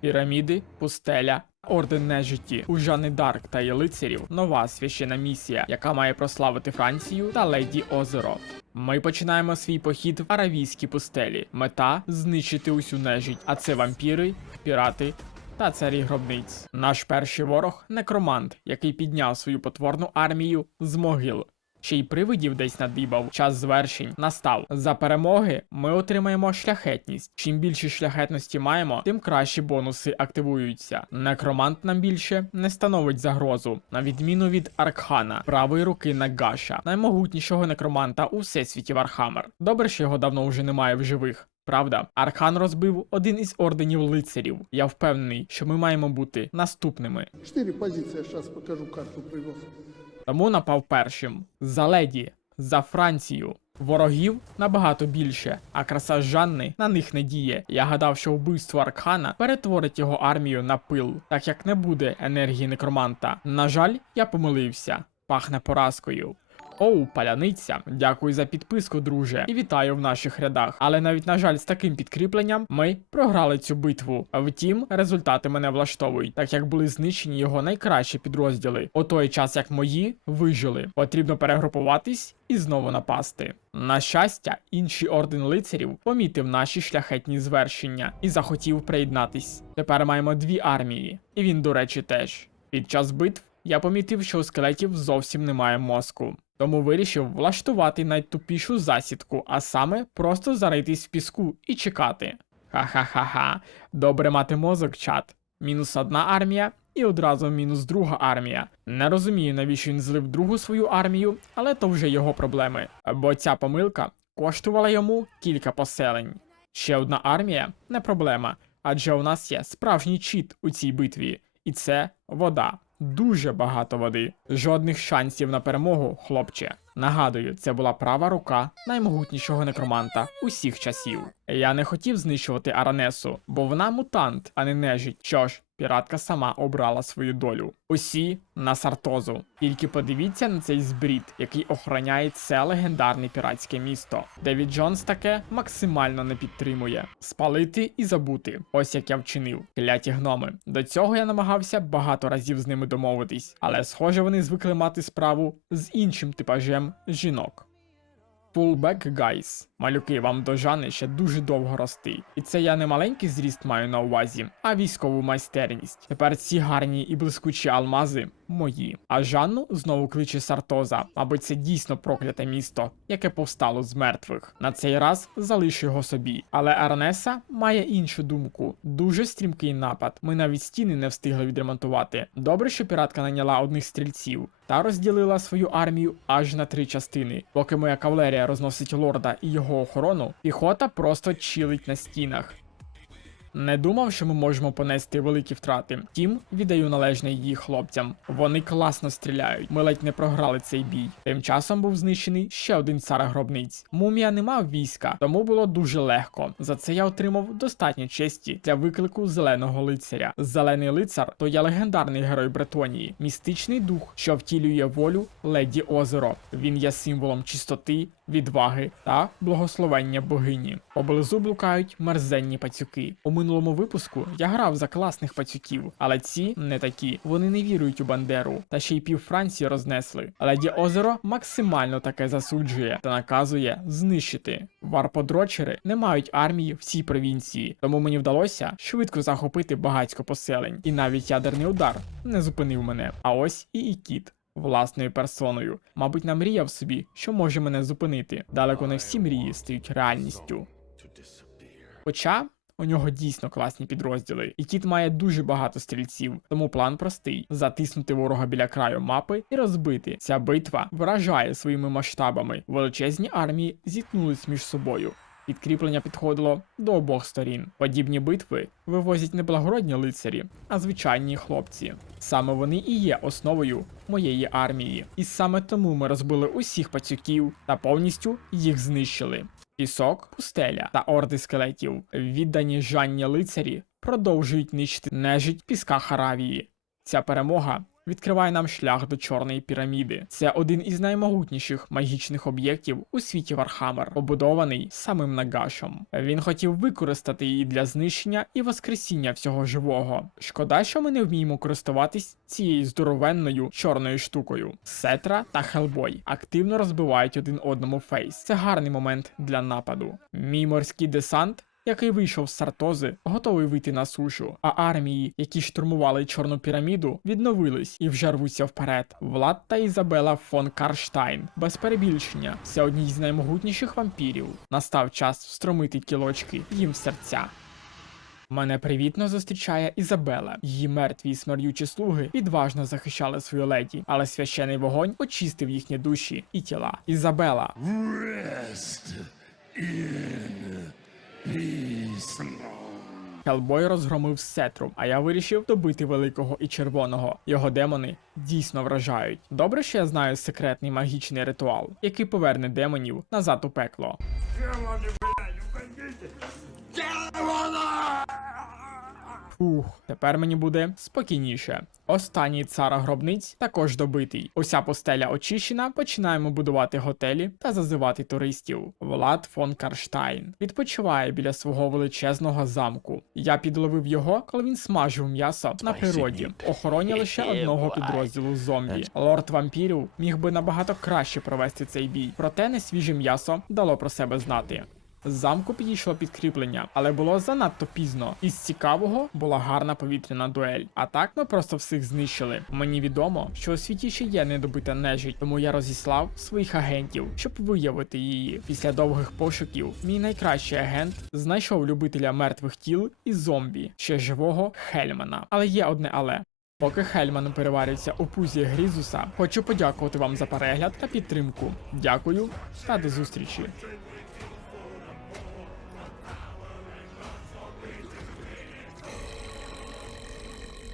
Піраміди, пустеля, орден нежиті, у Жанни Дарк та її лицарів нова священа місія, яка має прославити Францію та Леді Озеро. Ми починаємо свій похід в аравійські пустелі. Мета знищити усю нежить, а це вампіри, пірати та царі гробниць. Наш перший ворог некромант, який підняв свою потворну армію з могил. Ще й привидів десь надибав. Час звершень настав. За перемоги ми отримаємо шляхетність. Чим більше шляхетності маємо, тим кращі бонуси активуються. Некромант нам більше не становить загрозу, на відміну від Аркхана, правої руки Нагаша, наймогутнішого некроманта у всесвіті Вархаммер. Добре, що його давно вже немає в живих. Правда, Архан розбив один із орденів лицарів. Я впевнений, що ми маємо бути наступними. Позиции, я сейчас покажу, карту привез. Тому напав першим. За леді, за Францію. Ворогів набагато більше, а краса Жанни на них не діє. Я гадав, що вбивство Аркхана перетворить його армію на пил, так як не буде енергії некроманта. На жаль, я помилився. Пахне поразкою. Оу, паляниця, дякую за підписку, друже, і вітаю в наших рядах. Але навіть на жаль, з таким підкріпленням ми програли цю битву. Втім, результати мене влаштовують, так як були знищені його найкращі підрозділи. У той час як мої вижили. Потрібно перегрупуватись і знову напасти. На щастя, інший орден лицарів помітив наші шляхетні звершення і захотів приєднатись. Тепер маємо дві армії, і він, до речі, теж. Під час битв я помітив, що у скелетів зовсім немає мозку. Тому вирішив влаштувати найтупішу засідку, а саме просто заритись в піску і чекати. Ха-ха-ха-ха. Добре мати мозок, чат. Мінус одна армія і одразу мінус друга армія. Не розумію, навіщо він злив другу свою армію, але то вже його проблеми. Бо ця помилка коштувала йому кілька поселень. Ще одна армія не проблема, адже у нас є справжній чіт у цій битві, і це вода. Дуже багато води. Жодних шансів на перемогу, хлопче. Нагадую, це була права рука наймогутнішого некроманта усіх часів. Я не хотів знищувати Аранесу, бо вона мутант, а не нежить. Що ж, піратка сама обрала свою долю. Усі на Сартозу. Тільки подивіться на цей збрід, який охороняє це легендарне піратське місто. Девід Джонс таке максимально не підтримує. Спалити і забути. Ось як я вчинив. Кляті гноми. До цього я намагався багато разів з ними домовитись, але схоже вони звикли мати справу з іншим типажем жінок. Pullback Guys. Малюки, вам до Жани ще дуже довго рости. І це я не маленький зріст маю на увазі, а військову майстерність. Тепер ці гарні і блискучі алмази мої. А Жанну знову кличе Сартоза, мабуть, це дійсно прокляте місто, яке повстало з мертвих. На цей раз залишу його собі. Але Арнеса має іншу думку. Дуже стрімкий напад. Ми навіть стіни не встигли відремонтувати. Добре, що піратка наняла одних стрільців та розділила свою армію аж на три частини. Поки моя кавалерія розносить лорда і його охорону, піхота просто чилить на стінах. Не думав, що ми можемо понести великі втрати. Втім, віддаю належне її хлопцям. Вони класно стріляють. Ми ледь не програли цей бій. Тим часом був знищений ще один цар гробниць. Мумія не мав війська, тому було дуже легко. За це я отримав достатньо честі для виклику зеленого лицаря. Зелений лицар то є легендарний герой Бретонії, містичний дух, що втілює волю леді Озеро. Він є символом чистоти, відваги та благословення богині. Поблизу блукають мерзенні пацюки. У минулому випуску я грав за класних пацюків, але ці не такі. Вони не вірують у Бандеру, та ще й пів Франції рознесли. Леді Озеро максимально таке засуджує та наказує знищити. Варподрочери не мають армії в цій провінції, тому мені вдалося швидко захопити багатько поселень. І навіть ядерний удар не зупинив мене. А ось і Ікіт власною персоною. Мабуть, намріяв собі, що може мене зупинити. Далеко не всі мрії стають реальністю. Хоча у нього дійсно класні підрозділи, і кіт має дуже багато стрільців, тому план простий: затиснути ворога біля краю мапи і розбити. Ця битва вражає своїми масштабами. Величезні армії зіткнулись між собою. Підкріплення підходило до обох сторін. Подібні битви вивозять не благородні лицарі, а звичайні хлопці. Саме вони і є основою моєї армії. І саме тому ми розбили усіх пацюків та повністю їх знищили. Пісок, пустеля та орди скелетів, віддані Жанні лицарі, продовжують нищити нежить піска Харавії. Ця перемога відкриває нам шлях до чорної піраміди. Це один із наймогутніших магічних об'єктів у світі Вархаммер, побудований самим Нагашом. Він хотів використати її для знищення і воскресіння всього живого. Шкода, що ми не вміємо користуватись цією здоровенною чорною штукою. Сетра та Хелбой активно розбивають один одному фейс. Це гарний момент для нападу. Мій морський десант. Який вийшов з Сартози, готовий вийти на сушу, а армії, які штурмували чорну піраміду, відновились і вже рвуться вперед. Влад та Ізабела фон Карштайн, без перебільшення, це одні з наймогутніших вампірів. Настав час встромити кілочки їм в серця. Мене привітно зустрічає Ізабела. Її мертві і смердючі слуги відважно захищали свою леді, але священий вогонь очистив їхні душі і тіла. Ізабела, Хелбой розгромив сетру, а я вирішив добити великого і червоного. Його демони дійсно вражають. Добре, що я знаю секретний магічний ритуал, який поверне демонів назад у пекло. Ух, тепер мені буде спокійніше. Останній цара гробниць також добитий. Уся постеля очищена. Починаємо будувати готелі та зазивати туристів. Влад фон Карштайн відпочиває біля свого величезного замку. Я підловив його, коли він смажив м'ясо на природі. Охороні лише одного підрозділу зомбі. Лорд вампірів міг би набагато краще провести цей бій, проте несвіже м'ясо дало про себе знати. Замку підійшло підкріплення, але було занадто пізно. Із цікавого була гарна повітряна дуель. А так ми просто всіх знищили. Мені відомо, що у світі ще є недобита нежить, тому я розіслав своїх агентів, щоб виявити її. Після довгих пошуків мій найкращий агент знайшов любителя мертвих тіл і зомбі, ще живого Хельмана. Але є одне але. Поки Хельман переварюється у пузі Грізуса, хочу подякувати вам за перегляд та підтримку. Дякую та до зустрічі.